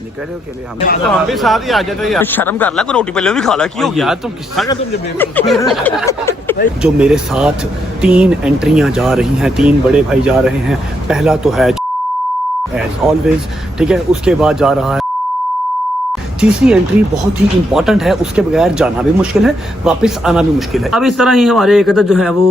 निकल रहे हो के लिए हम भी साथ ही आ जाते यार। शर्म कर ला, कोई रोटी पहले भी खा ला। क्यों यार तुम किस्सा का तुम जो मेरे साथ 3 एंट्रियां जा रही हैं, 3 बड़े भाई जा रहे हैं। पहला तो है एज ऑलवेज, ठीक है, उसके बाद जा रहा है। तीसरी एंट्री बहुत ही इंपॉर्टेंट है, उसके बगैर जाना भी मुश्किल है, वापस आना भी मुश्किल है। अब इस तरह ही हमारे एक जो है वो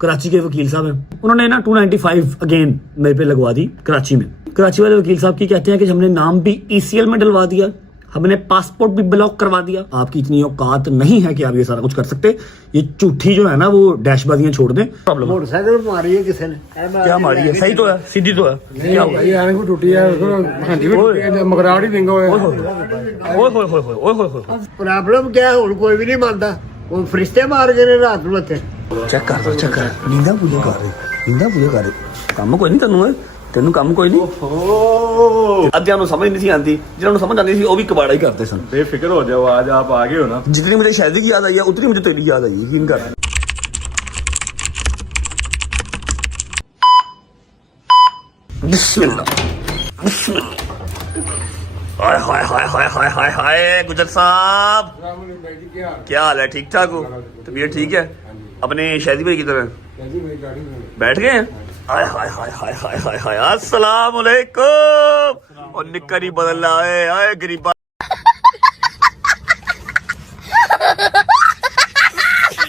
कराची के वकील साहब हैं, उन्होंने ना 295 अगेन मेरे पे लगवा दी कराची में। कराची वाले वकील साहब की कहते हैं कि हमने नाम भी ECL में डलवा दिया, हमने पासपोर्ट भी ब्लॉक करवा दिया। आपकी इतनी औकात नहीं है कि आप ये सारा कुछ कर सकते। ये झूठी जो है ना वो डैशबाजियां छोड़ दें। प्रॉब्लम मोटरसाइकिल मारी है किसी ने? क्या मारी है? सही तो है, सीधी तो है। क्या हुआ? ये आने को टूटी है, हांडी भी टूटी है, मगराड़ ही देंगे। ओए होए। प्रॉब्लम क्या है? कोई भी नहीं मानता, वो फरिश्ते मार गए रात ਨੂੰ ਇੱਥੇ। चेक कर नींदा पूजा कर रहे काम कोई नहीं तेनू है, तेनू काम कोई नहीं। अद्धियां ਨੂੰ समझ नहीं सी आती, जिन्होंने समझ आती थी वो भी कबाड़ा ही करते सन। बेफिक्र हो जाओ, आज आप आ गए हो ना। जितनी मुझे शादी की याद आई है उतनी मुझे तेरी याद आई, यकीन कर। बिस्मिल्लाह। हाय गुजर साहब, क्या हाल है? ठीक ठाक हो? तबीयत ठीक है? अपने शादी भाई की तरह बैठ गए हैं? हाय अस्सलाम वालेकुम। और निक्कर ही बदल रहा है, आए गरीबा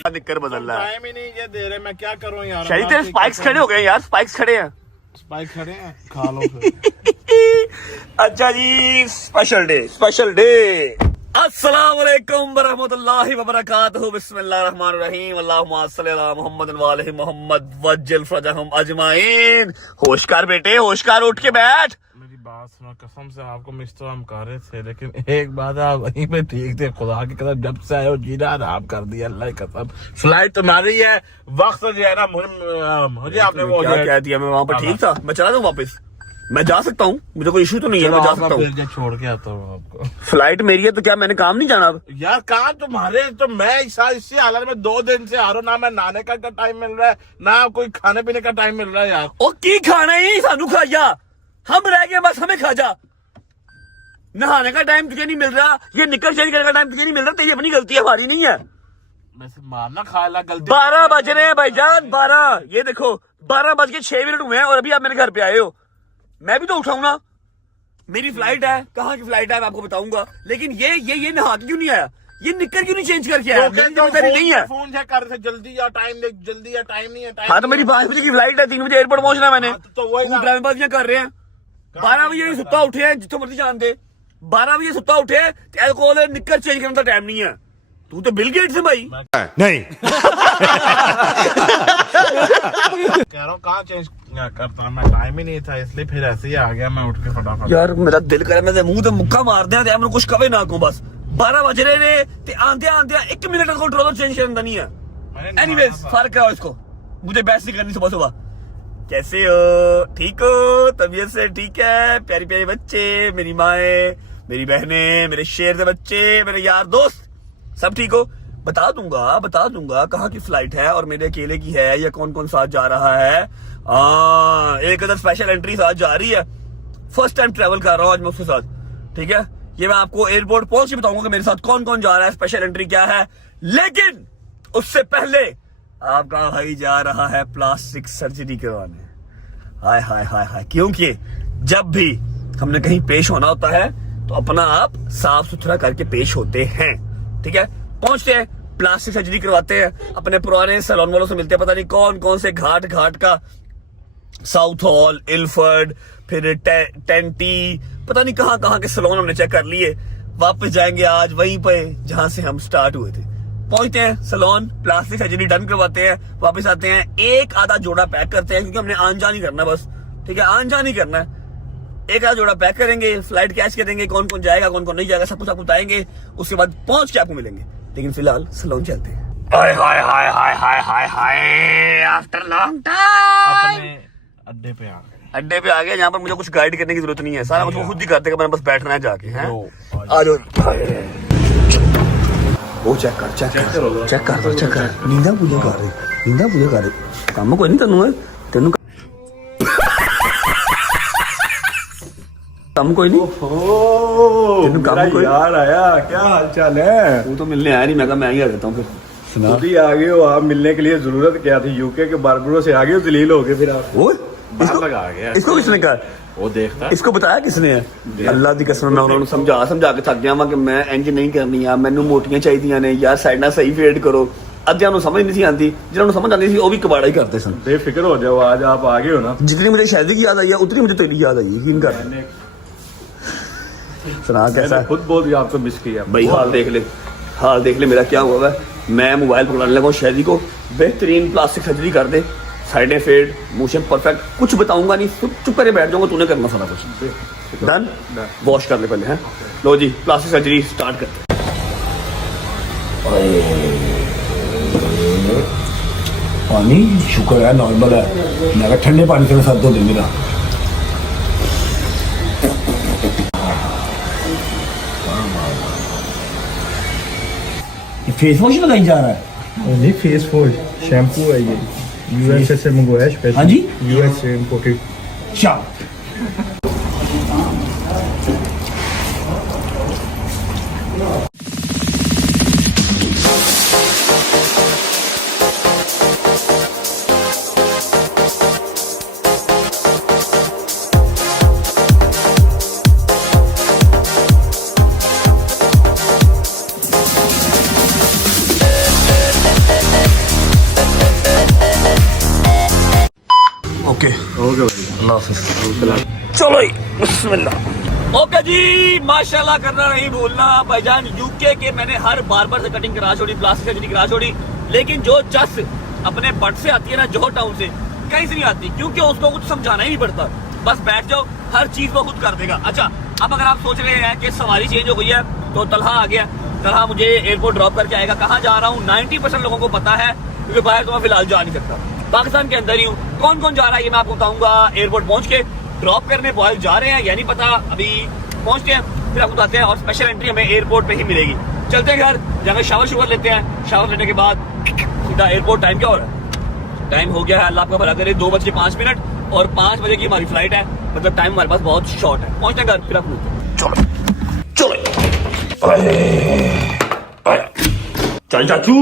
निक्कर बदल रहा है। टाइम ही नहीं ये दे रहे, मैं क्या करूं यार। शादी तेरे स्पाइक्स खड़े हो गए यार, स्पाइक्स खड़े हैं। स्पाइक खड़े हैं, खा लो फिर। अच्छा जी, स्पेशल डे। अस्सलाम वालेकुम वरहमतुल्लाहि वबरकातुहू। बिस्मिल्लाहिर्रहमानिर्रहीम। अल्लाहुम्मा सल्लि अला मुहम्मद व आलि मुहम्मद वज्जिल फरजहुम अजमाइन। होश कर बेटे, होश कर, उठ के बैठ। मेरी बात सुनो, कसम से आपको मिस्टर हम कर रहे थे, लेकिन एक बात आप वहीं पे ठीक थे। खुदा की कसम, जब से आए हो जीना आराम कर दिया, अल्लाह की कसम। फ्लाइट तुम्हारी है, वक्त जो है ना मुझे आपने वो क्या कह दिया? मैं वहाँ पर ठीक था, मैं चला जाऊँ वापस? मैं जा सकता हूँ, मुझे कोई इशू तो नहीं है, मैं जा सकता हूँ। छोड़ के आता हूँ आपको। फ्लाइट मेरी है तो क्या मैंने काम नहीं जाना अब? यार कहाँ तुम्हारे, तो मैं इसी हालत में 2 दिन से आ रहा हूँ ना। मैं नहाने का टाइम मिल रहा है, ना कोई खाने पीने का टाइम मिल रहा है यार। ओ की खाना ही सानू खा जा, हम रह गए बस, हमें खा जा। नहाने का टाइम तुझे नहीं मिल रहा, ये निकल चेंज करने का टाइम तुझे नहीं मिल रहा, तेरी अपनी गलती है, हमारी नहीं है। वैसे मारना खा ला गलती। 12 बज रहे हैं भाईजान, 12। ये देखो 12:06 हुए हैं और अभी आप मेरे घर पे आए हो। मैं भी तो उठाऊं ना, मेरी फ्लाइट है। कहाँ की फ्लाइट है मैं आपको बताऊंगा, लेकिन ये नहा के क्यों नहीं आया? ये निकल क्यों नहीं चेंज करके आया? मेरी जिम्मेदारी नहीं है। फोन चेक कर रहे थे, जल्दी या टाइम नहीं है। हाँ तो मेरी 5 बजे की फ्लाइट है, 3 बजे एयरपोर्ट पहुंचना है मैंने। तो वही ड्रामेबाजियां कर रहे हैं। 12 बजे सुत्ता उठे हैं, जितो मर्जी जान दे। 12 बजे सुत्ता उठे, कोल निकल चेंज करने का टाइम नहीं है। तू तो बिल गेट्स है भाई। नहीं कह रहा हूँ कहाँ चेंज करता, मैं टाइम ही नहीं था, इसलिए फिर ऐसे ही आ गया मैं उठ के फटाफट। यार मेरा दिल करे मैं मुंह ते मुक्का मार दिया ते मैं कुछ कवे ना को। बस 12 बज रहे ने ते आंदे 1 मिनट का कंट्रोलर चेंज करना नहीं है। एनीवेज फर्क है इसको, मुझे बहस नहीं करनी सुबह। कैसे हो? ठीक हो? तबीयत से ठीक है? प्यारी प्यारी बच्चे, मेरी माएँ, मेरी बहनें, मेरे शेर से बच्चे, मेरे यार दोस्त, सब ठीक हो? बता दूंगा कहाँ की फ्लाइट है और मेरे अकेले की है या कौन कौन साथ जा रहा है। एक अदर स्पेशल एंट्री साथ जा रही है। फर्स्ट टाइम ट्रेवल कर रहा हूँ आज मैं उसके साथ, ठीक है। ये मैं आपको एयरपोर्ट पहुंच के बताऊंगा कि मेरे साथ कौन कौन जा रहा है, स्पेशल एंट्री क्या है। लेकिन उससे पहले आपका भाई जा रहा है प्लास्टिक सर्जरी करवाने। हाय, क्योंकि जब भी हमने कहीं पेश होना होता है तो अपना आप साफ सुथरा करके पेश होते हैं, ठीक है। पहुंचते हैं, प्लास्टिक सर्जरी करवाते हैं, अपने पुराने सैलून वालों से मिलते हैं, पता नहीं कौन कौन से घाट का, साउथ हॉल, इल्फर्ड, फिर टेंटी, पता नहीं कहाँ के सैलून हमने चेक कर लिए। वापस जाएंगे आज वहीं पे जहां से हम स्टार्ट हुए थे। पहुंचते हैं सैलून, प्लास्टिक सर्जरी डन करवाते हैं, वापस आते हैं, एक आधा जोड़ा पैक करते हैं क्योंकि हमने आन जान ही करना बस, ठीक है, आन जान ही करना है। एक आधा जोड़ा पैक करेंगे, फ्लाइट कैच करेंगे, कौन कौन जाएगा कौन कौन नहीं जाएगा, सब कुछ आपको बताएंगे। उसके बाद पहुंच के आपको मिलेंगे, लेकिन फिलहाल सैलून चलते हैं। हाय आफ्टर लॉन्ग टाइम अपने अड्डे पे आ गए, जहाँ पर मुझे कुछ गाइड करने की जरूरत नहीं है, सारा कुछ वो खुद ही करते हैं, मैंने बस बैठना है जाके। हैं आ जाओ। वो चेक कर नींदा पूजा कर रहे काम कोई नहीं तेनू कम कोई नहीं तेन कम कोई यार आया, क्या हाल चाल है? तू तो मिलने आया नहीं, मैं कहा मैं ही आ जाता हूँ फिर सुना। खुद ही आ गए हो आप मिलने के लिए, जरूरत क्या थी? यूके के बारबरो से आ गए हो, जलील हो गए फिर आप। वो बाहर लगा गया। इसको किसने कहा? वो देखता है। इसको बताया किसने है? अल्लाह दी कसम मैं उन्होंने समझा के थक गया मैं कि मैं इंज नहीं करनी आ, मैनू मोटियां चाहिए ने यार, साइड ना सही फेड करो। अद्धियां समझ नहीं सी आती, जिन्होंने समझ आती थी वो भी कबाड़ा ही करते सन। बेफिक्र हो जाओ, आज आप आ गए हो ना। जितनी मुझे शादी की याद आई है उतनी मुझे तेरी याद आई, यकीन कर। सुना कैसा मैंने खुद बहुत आपको मिस किया भाई। हाल देख ले मेरा क्या हुआ है। मैं मोबाइल पकड़ाने लगा शादी को, बेहतरीन प्लास्टिक सर्जरी कर दे, साइडें फेड, मोशन परफेक्ट, कुछ बताऊंगा नहीं, चुप करके बैठ जाऊंगा, तूने करना सारा कुछ। डन? वॉश कर ले पहले हैं। लो जी प्लास्टिक सर्जरी स्टार्ट करते। पानी शुक्र है नॉर्मल है, मैं ठंडे पानी से सर्द हो देंगे ना। फेस वॉश लगाई जा रहा है? नहीं, फेस वॉश शैम्पू है ये, यूएसए से मंगवाया स्पेशल। हाँ जी, यूएस से इंपोर्टेड। क्या ओके अल्लाह हाफिज़। चलो बिस्मिल्लाह। ओके जी, माशाल्लाह करना नहीं भूलना भाईजान। यूके के मैंने हर बार्बर से कटिंग करा छोड़ी, प्लास्टिक सर्जरी करा छोड़ी, लेकिन जो चस अपने बट से आती है ना, जोहर टाउन से कहीं से नहीं आती, क्योंकि उसको कुछ समझाना ही नहीं पड़ता, बस बैठ जाओ, हर चीज वो खुद कर देगा। अच्छा, अब अगर आप सोच रहे हैं कि सवारी चेंज हो गई है तो तलहा आ गया, तलहा मुझे एयरपोर्ट ड्रॉप करके आएगा। कहाँ जा रहा हूँ 90% लोगों को पता है, क्योंकि बाहर तो मैं फिलहाल जा नहीं सकता, पाकिस्तान के अंदर ही हूँ। कौन कौन जा रहा है ये मैं आपको बताऊंगा। एयरपोर्ट पहुंच के ड्रॉप करने बॉयल जा रहे हैं या नहीं पता, अभी पहुंचते हैं फिर आपको बताते हैं। और स्पेशल एंट्री हमें एयरपोर्ट पे ही मिलेगी। चलते हैं घर, जाकर शावर लेते हैं। शावर लेने के बाद सीधा एयरपोर्ट। टाइम क्या हो रहा है? टाइम हो गया है, अल्लाह आपका भला करे, 2:05 और 5 बजे की हमारी फ्लाइट है, मतलब टाइम हमारे पास बहुत शॉर्ट है। पहुंचते हैं घर फिर आप चलो चल चाचू,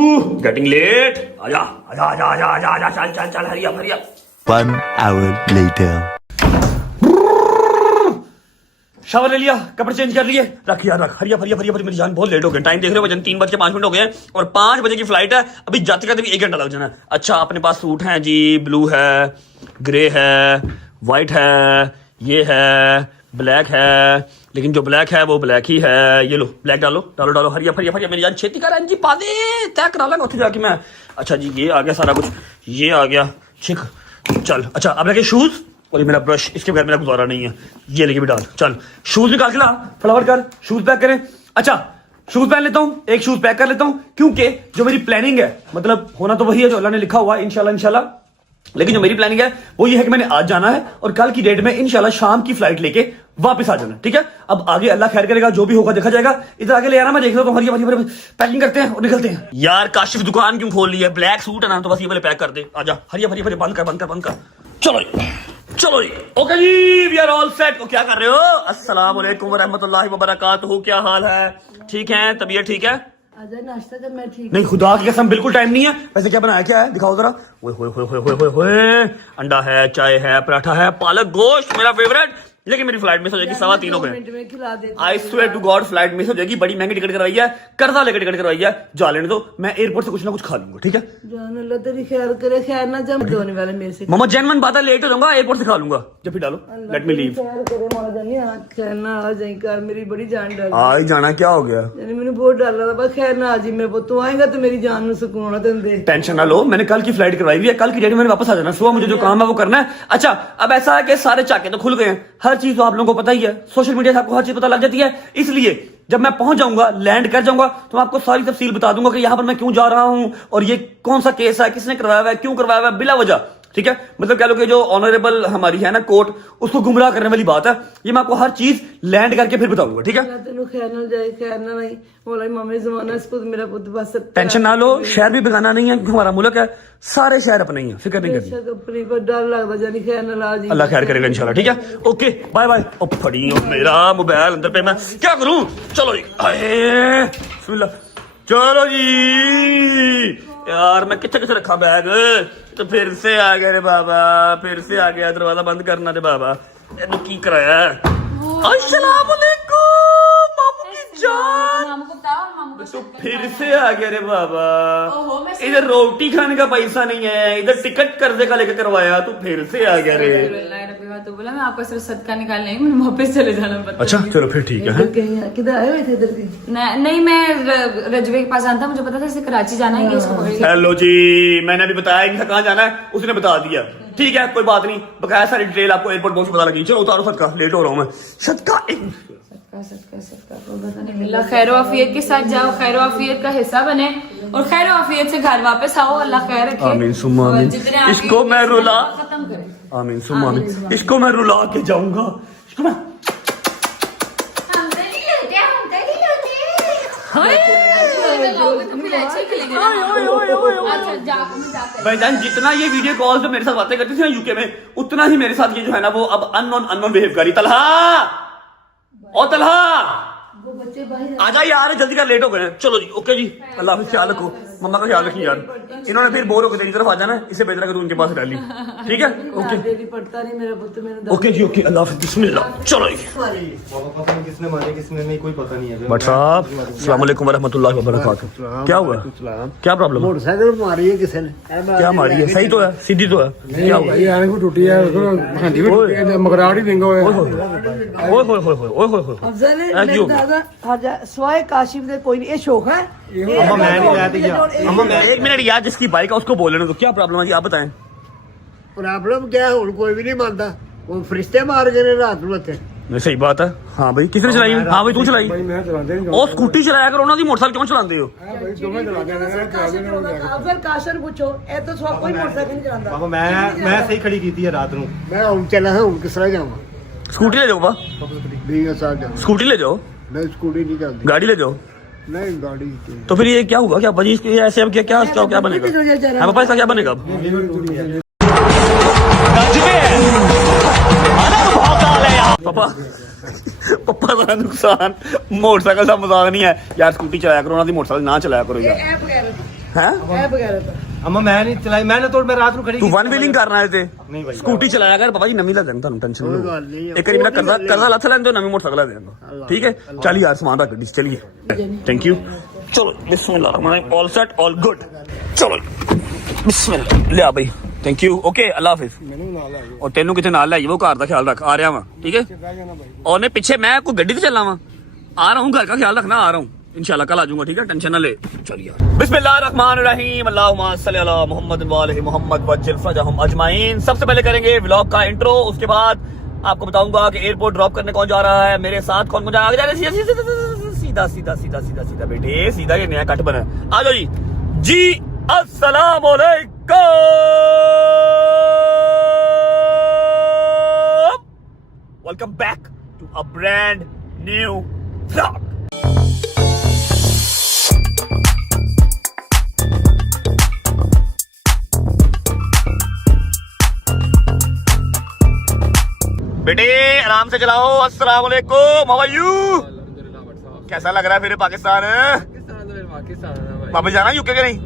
गेटिंग लेट, आजा आजा आजा आजा आजा आजा, चल चल चल, hurry up hurry up. 1 hour later. Shower ले लिया, कपड़े चेंज कर लिए, रख यार रख, hurry up hurry up hurry up. मेरी जान बहुत लेट हो गई, टाइम देख रहे हो वजन 3:05 हो गए हैं और 5 बजे की फ्लाइट है, अभी जाते जाते भी 1 घंटा लग जाना है। अच्छा, अपने पास सूट हैं जी, ब्लू है, ग्रे है, व्हाइट है, ये है, ब्लैक है, लेकिन जो ब्लैक है वो ब्लैक ही है। ये लो ब्लैक डालो डालो डालो, हरी अप हरी अप। मेरी जान छेती कर जी, पा दे, तय करा लेंगे जाके मैं। अच्छा जी, ये आ गया सारा कुछ, ये आ गया, ठीक चल। अच्छा, अब लगे शूज और ये मेरा ब्रश, इसके बगैर मेरा गुजारा नहीं है, ये लेके भी डाल। चल शूज निकाल के ला, फटाफट कर, शूज पैक करें। अच्छा, शूज पहन लेता हूँ, एक शूज पैक कर लेता हूँ, क्योंकि जो मेरी प्लानिंग है, मतलब होना तो वही है जो अल्लाह ने लिखा हुआ है, इंशाल्लाह इंशाल्लाह, लेकिन जो मेरी प्लानिंग है वो ये है कि मैंने आज जाना है और कल की डेट में इंशाल्लाह शाम की फ्लाइट लेके वापस आ जाना, ठीक है। अब आगे अल्लाह खैर करेगा, जो भी होगा देखा जाएगा। इधर आगे ले आना, मैं देख रहा हूँ, हरी हरी पैकिंग करते हैं और निकलते हैं। यार काशिफ दुकान क्यों खोल ली है? ब्लैक सूट है ना, तो बस ये वाले पैक कर दे, आजा हरी हरी हरी, बंद कर बंद कर बंद कर। चलो चलो जी, ओके जी, वी आर ऑल सेट। क्या कर रहे हो? अस्सलाम वालेकुम रहमतुल्लाहि व बरकातहू। क्या हाल है? ठीक है, तबीयत ठीक है? आजा नाश्ता कर, मैं ठीक। नहीं, खुदा की कसम बिल्कुल टाइम नहीं है। वैसे क्या बनाया, क्या है दिखाओ जरा। ओए होए होए होए होए होए, अंडा है, चाय है, पराठा है, पालक गोश्त मेरा फेवरेट। लेकिन मेरी फ्लाइट मिस हो जाएगी 3:15 हो गए। I swear to God flight miss हो जाएगी। बड़ी महंगी टिकट करवाई है, कर्जा लेकर टिकट करवाई है, जा लेने दो, मैं एयरपोर्ट से कुछ ना कुछ खा लूंगा, ठीक है। जान अल्लाह तेरी खैर करे, खैर ना जम दोने वाले मेरे से। मामा जेनवन बात है, लेट हो जाऊंगा, एयरपोर्ट से खा लूंगा। जब भी डालो, लेट मी लीव। खैर करे मारा जानी, आज खैर ना आ जाई कर, मेरी बड़ी जान डर आज जाना क्या हो गया? यानी मैंने बहुत डर लगा, बस खैर ना आज ही मेरे पुत तू आएगा तो मेरी जान में सुकून है तेन दे। टेंशन ना लो, मैंने कल की फ्लाइट करवाई हुई है, कल की डेट में मैंने वापस आ जाना। सुबह मुझे जो काम है वो करना है। अच्छा, अब ऐसा है कि सारे चाके तो खुल गए हैं, हर चीज तो आप लोगों को पता ही है, सोशल मीडिया से आपको हर चीज पता लग जाती है। इसलिए जब मैं पहुंच जाऊंगा, लैंड कर जाऊंगा, तो मैं आपको सारी तफसील बता दूंगा कि यहाँ पर मैं क्यों जा रहा हूं और ये कौन सा केस है, किसने करवाया हुआ है, क्यों करवाया हुआ है, बिला वजह ठीक है, मतलब कह लो कि जो ऑनरेबल हमारी है ना कोर्ट, उसको गुमराह करने वाली बात है। ये मैं आपको हर चीज लैंड करके फिर बताऊंगा, ठीक है। तेन खैर ना जाए, खैर ना नहीं बोला मामे जमाना इसको मेरा पुत बस टेंशन ना लो, शहर भी बेगाना नहीं है, हमारा मुल्क है, सारे शहर अपने ही है, फिक्र नहीं करनी। अपनी को डर लगता जानी खैर ना ला जी। अल्लाह खैर करेगा इंशाल्लाह, ठीक है। Okay bye bye. ओ फड़ी ओ मेरा मोबाइल अंदर पे, मैं क्या करूं। चलो जी, आए बिस्मिल्लाह, चलो जी। यार मैं किथे किथे रखा बैग, तो फिर से आ गया रे बाबा, फिर से आ गया। दरवाजा बंद करना रे बाबा, इन्हें की कराया। अस्सलाम वालेकुम मामू की जान, तो फिर से आ गया रे बाबा। इधर रोटी खाने का पैसा नहीं है, इधर टिकट कर्जे का लेकर करवाया, तू फिर से आ गया रे। तो बोला मैं आपका सिर्फ सदका निकालने ही, मुझे वापस चले जाना पड़ता। अच्छा चलो फिर ठीक है। किधर आए हुए थे इधर के? नहीं मैं रजवे के पास आना था, मुझे पता था इसे कराची जाना है, इसको पकड़ के। हेलो जी, मैंने अभी बताया कि कहाँ जाना है, उसने बता दिया। ठीक है कोई बात नहीं, बकाया सारी डिटेल आपको एयरपोर्ट पहुंच पता लगी। चलो उतारो सदका, लेट हो रहा हूँ मैं। सदका सदका को पता नहीं मिला। खैर आफियत के साथ जाओ, खैर आफियत का हिस्सा बने और खैर आफियत से घर वापस आओ। अल्लाह खैर रखे। आमीन सुम्मा आमीन। इसको मैं रुला, खत्म करे। आमीन सुम्मा आमीन। इसको मैं रुला के जाऊंगा, इसको मैं भाईजान जितना ये वीडियो कॉल जो मेरे साथ बातें करती थी ना यूके में, उतना ही मेरे साथ ये जो है ना वो अब अननोन बिहेव करी। तलहा ओ तलहा आजा यार, जल्दी कर, लेट हो गए। चलो जी ओके जी, अल्लाह हाफिज़, ख्याल रखो, मम्मा का ख्याल रखिए यार। इन्होंने फिर बोर होकर तेरी तरफ आ जाना, इससे बेहतर है कि तू उनके पास रह ली, ठीक है। ओके पढ़ता नहीं मेरा पुत, मेरे ओके जी ओके, अल्लाह हाफिज़, बिस्मिल्लाह। चलो जी किसने मारे किसने नहीं कोई पता नहीं है। भट्ट साहब अस्सलाम वालेकुम वरहमतुल्लाहि वबरकातुहू। क्या हुआ, क्या प्रॉब्लम, मोटरसाइकिल मारी है किसी ने? क्या मारी है? सही तो है, सीधी तो है, क्या हुआ? टूटी है, हांडी भी टूटी है, मगराड़ ही विंगा हुआ है। ओए होए होए होए होए होए। अफजल मेरे दादा हाजा स्वाए काशिफ दे कोई नहीं, ये शौक है। अम्मा मैं नहीं लाती जा, अम्मा मैं एक मिनट यार, जिसकी बाइक है उसको बोलने दो, क्या प्रॉब्लम है जी आप बताएं। प्रॉब्लम क्या है, और कोई भी नहीं मानता। वो फरिश्ते मार गए रात में थे। नहीं सही बात है। हाँ भाई किसने चलाई? हाँ भाई तू चलाई। मैं चलाते नहीं और स्कूटी चलाया करो ना, दी मोटरसाइकिल क्यों चलाते हो? भाई दोनों चलाते हैं। अफजल काशर पूछो, ए तो सब कोई मोटरसाइकिल नहीं चलाता। बाबा मैं सही खड़ी की थी रात ਨੂੰ। मैं हूँ चला है, हूँ किस तरह जाऊँगा? स्कूटी ले जाओ बा, बीवी के साथ जाऊँ। स्कूटी ले जाओ, नहीं स्कूटी नहीं चलती। गाड़ी ले जाओ। नहीं गाड़ी तो फिर ये क्या हुआ, क्या भाजी इसके ऐसे अब क्या क्या क्या बनेगा? हाँ पापा इसका क्या बनेगा अब? पापा पापा का नुकसान, मोटरसाइकिल का मजाक नहीं है यार। स्कूटी चलाया करो ना, दी मोटरसाइकिल ना चलाया करो यार। हैं अम्मा मैं नहीं चलाई, मैंने तो मैं रात ਨੂੰ खड़ी तू वन व्हीलिंग करना है ते नहीं भाई स्कूटी चलाया कर पापा जी, नवी ला देंगे ਤੁਹਾਨੂੰ टेंशन कोई गल नहीं है। एक बार मेरा कर्जा लथ लें दो, नवी मोटरसाइकिल ला देंगे, ठीक है। चल यार सामान रख गड्डी, चलिए थैंक यू। चलो बिस्मिल्लाह रहमान रहीम, ऑल सेट ऑल गुड। चलो बिस्मिल्लाह, ले आ भाई, थैंक यू ओके, अल्लाह हाफिज़। और तेनू किथे नाल ले वो घर का ख्याल रख, आ रहा वा, ठीक है। और ने पीछे मैं कोई गड्डी से चलना वा, आ रहा हूँ, घर का ख्याल रखना, आ रहा हूँ इंशाल्लाह, कल आ जाऊंगा, ठीक है, टेंशन ना ले। चलिए बिस्मिल्लाहिर्रहमानिर्रहीम, अल्लाहुम्मा सल्ली अला मुहम्मद व आलि मुहम्मद वज्जिल फरजहुम अजमाइन। सबसे पहले करेंगे व्लॉग का इंट्रो, उसके बाद आपको बताऊंगा कि एयरपोर्ट ड्रॉप करने कौन जा रहा है, मेरे साथ कौन कौन जा रहा है। सीधा सीधा सीधा सीधा सीधा सीधा बेटे, सीधा, ये नया कट बना। आ जाओ जी जी, अस्सलाम वालेकुम, welcome back to a brand new vlog. बेटे आराम से चलाओ। अस्सलाम वालेकुम, हाउ आर यू? कैसा लग रहा है फिर पाकिस्तान? वापस जाना यूके के नहीं?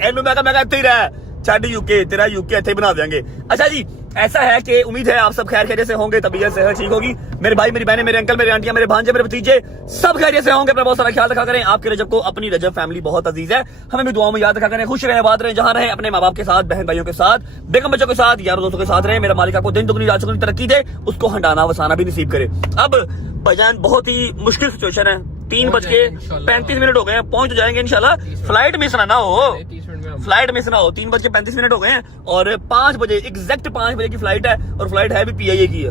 एनू मैं इत्थे ही रह, छड़ यूके, तेरा यूके इत्थे बना देंगे। अच्छा जी, ऐसा है कि उम्मीद है आप सब खैर खैरियत से होंगे, तबीयत सेहत ठीक होगी। मेरे भाई मेरी बहनें, मेरे अंकल, मेरे आंटियां, मेरे भांजे, मेरे भतीजे सब खैरियत से होंगे। अपना बहुत सारा ख्याल रखा करें। आपके रजब को, अपनी रजब फैमिली बहुत अजीज है, हमें भी दुआओं में याद रखा करें। खुश रहे, आबाद रहे, जहां रहे, अपने माँ बाप के साथ, बहन भाइयों के साथ, बेगम बच्चों के साथ, यारों दोस्तों के साथ रहे। मेरा मालिक आपको दिन दुगनी रात चौगुनी तरक्की दे, उसको हंडाना वसाना भी नसीब करे। अब भाईजान बहुत ही मुश्किल सिचुएशन है, 3:35 हो गए हैं, पहुंच तो जाएंगे इंशाल्लाह। फ्लाइट मिस ना हो, फ्लाइट मिस ना हो। 3:35 हो गए हैं और 5 बजे एग्जैक्ट 5 बजे की फ्लाइट है, और फ्लाइट है भी PIA की है।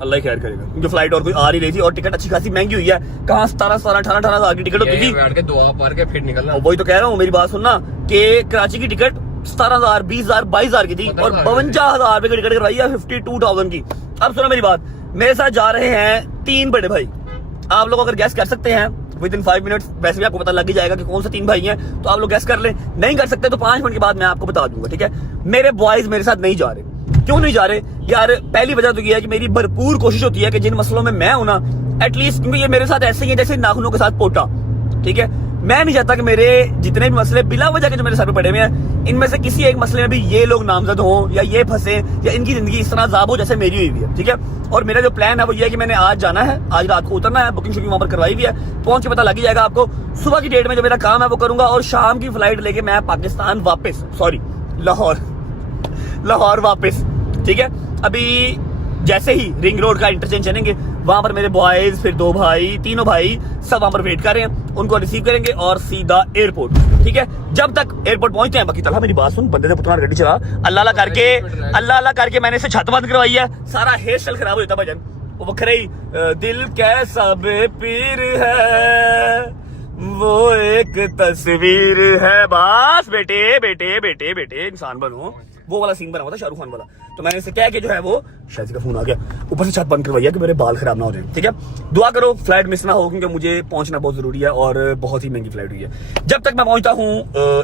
अल्लाह ही खैर करेगा, क्योंकि फ्लाइट और कोई आ रही रही थी और टिकट अच्छी खासी महंगी हुई है। कहाँ 17-18 हज़ार की टिकट होती थी, बैठ के दुआ पढ़ के फिर निकलना। वही तो कह रहा हूँ, मेरी बात सुनना कि कराची की टिकट 17,000, 20,000, 22,000 की थी और 52,000 रुपए की टिकट करवाई है 52,000 की। अब सुनो मेरी बात, मेरे साथ जा रहे हैं 3 बड़े भाई। आप लोग अगर गैस कर सकते हैं विद इन 5 मिनट्स, वैसे भी आपको पता लग ही जाएगा कि कौन सा 3 भाई हैं, तो आप लोग गैस कर लें। नहीं कर सकते तो 5 मिनट के बाद मैं आपको बता दूंगा, ठीक है। मेरे बॉयज मेरे साथ नहीं जा रहे। क्यों नहीं जा रहे यार? पहली वजह तो ये है कि मेरी भरपूर कोशिश होती है कि जिन मसलों में मैं हूं ना, एटलीस्ट, क्योंकि ये मेरे साथ ऐसे ही है जैसे नाखूनों के साथ पोटा, ठीक है। मैं नहीं चाहता कि मेरे जितने भी मसले बिला वजह के जो मेरे सर पे पड़े हुए हैं, इनमें से किसी एक मसले में भी ये लोग नामजद हों या ये फंसे या इनकी जिंदगी इस तरह जाब हो जैसे मेरी हुई है, ठीक है। और मेरा जो प्लान है वो ये है कि मैंने आज जाना है, आज रात को उतरना है, बुकिंग शुकिंग वहां पर करवाई हुई है, पहुंच के पता लग ही जाएगा आपको। सुबह की डेट में जो मेरा काम है वो करूंगा और शाम की फ्लाइट लेके मैं पाकिस्तान वापस, सॉरी लाहौर वापस, ठीक है। अभी जैसे ही रिंग रोड का इंटरचेंज चलेंगे, वहां पर मेरे बॉयज, फिर 2 भाई, तीनों भाई सब वहां पर वेट कर रहे हैं, उनको रिसीव करेंगे और सीधा एयरपोर्ट, ठीक है। जब तक एयरपोर्ट पहुंचते हैं, बाकी तला मेरी बात सुन, बंदे ने पुतना गाड़ी चला, अल्लाह अल्लाह करके मैंने इसे छत बंद करवाई है, सारा हेयर स्टाइल खराब हो जाता भजन, वो बखरे ही दिल कैसा बेपीर है वो एक तस्वीर है, बस बेटे बेटे बेटे बेटे इंसान बनो, वो वाला सीन बना हुआ था शाहरुख खान वाला। तो मैंने इसे क्या कि जो है वो शायद का फोन आ गया, ऊपर से छत बंद करवाइया कि मेरे बाल खराब ना हो जाए, ठीक है। दुआ करो फ्लाइट मिस ना हो, क्योंकि मुझे पहुंचना बहुत जरूरी है और बहुत ही महंगी फ्लाइट हुई है। जब तक मैं पहुंचता हूँ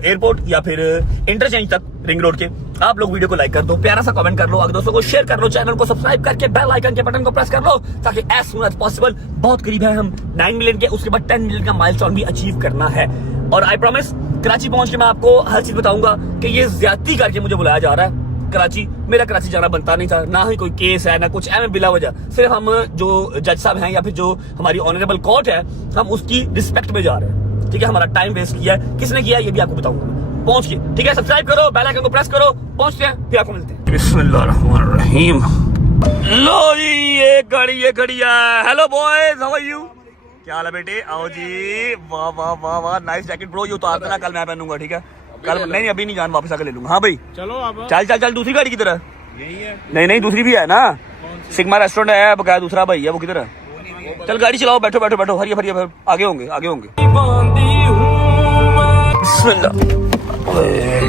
एयरपोर्ट या फिर इंटरचेंज तक रिंग रोड के, आप लोग वीडियो को लाइक कर दो, प्यारा सा कमेंट कर लो, अगर दोस्तों को शेयर कर लो, चैनल को सब्सक्राइब करके बेल आइकन के बटन को प्रेस कर लो, ताकि एज सून एज पॉसिबल, बहुत करीब है हम 9 मिलियन के, उसके बाद 10 मिलियन का माइलस्टोन भी अचीव करना है। और आई प्रॉमिस कराची पहुंच के मैं आपको हर चीज बताऊंगा कि ये ज्यादती करके मुझे बुलाया जा रहा है कराची। मेरा कराची जाना बनता नहीं था, ना ही कोई केस है ना कुछ, एवं बिला वजह सिर्फ हम जो जज साहब हैं या फिर जो हमारी ऑनरेबल कोर्ट है, हम उसकी रिस्पेक्ट में जा रहे हैं, ठीक है। हमारा टाइम वेस्ट किया है, किसने किया ये भी आपको बताऊंगा पहुंच के, ठीक है। सब्सक्राइब करो, बेल आइकन को प्रेस करो, पहुंचते हैं फिर आपको मिलते हैं। बिस्मिल्लाहिर्रहमानिर्रहीम। लो जी ये घड़ी है। Hello boys, how are you? क्या हाल है बेटे? आओ जी, वाह वाह वाह वाह, नाइस जैकेट ब्रो, ये उतार देना, कल मैं पहनूंगा, ठीक है। कल नहीं, अभी नहीं, जान वापस आके ले लूंगा। हाँ भाई चलो अब चल दूसरी गाड़ी की तरह, यही है। नहीं दूसरी भी है ना, सिग्मा रेस्टोरेंट है, बकाया दूसरा भाई है, वो किधर है? चल गाड़ी चलाओ, बैठो हरिया आगे होंगे।